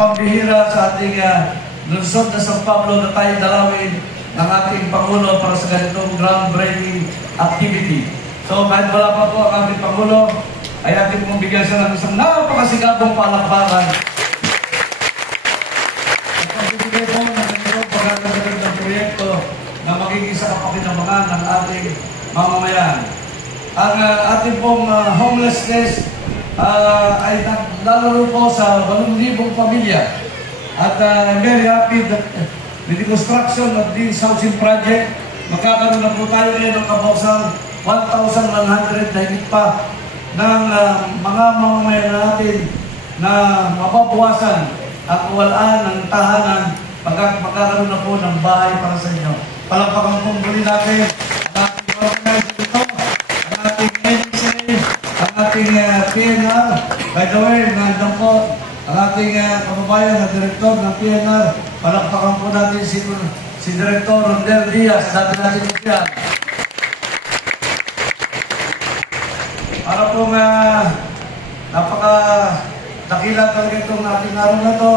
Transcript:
pambihira sa ating lungsod na San Pablo na tayo dalawin ng ating Pangulo para sa ganitong groundbreaking activity. So kahit wala pa po ang ating Pangulo, ay ating pong bigyan siya ng isang napakasigabong palakpakan. At pagbibigay po ng ganitong pagkakagaling ng proyekto na magiging sa kapakinabangan ng ating mamamayan. Ang ating pong homelessness ay nalaro po sa 8,000 pamilya. At I'm very happy that with the construction of this housing project, magkakaroon na po tayo ngayon ng kabuksan 1,100 na higit pa ng mga mamamayan natin na mapabuwasan at walaan ng tahanan pagkat magkakaroon na po ng bahay para sa inyo. Palakpakan po muli natin ang ating organizer ito, ang ating NSA, ang ating PNR. By the way, nandun po ang ating kababayan na direktor ng PNR. Palakpakan po natin si Direktor Rondel Diaz. Dati natin ito yan. Para pong napaka-dakila talaga itong ating araw na ito.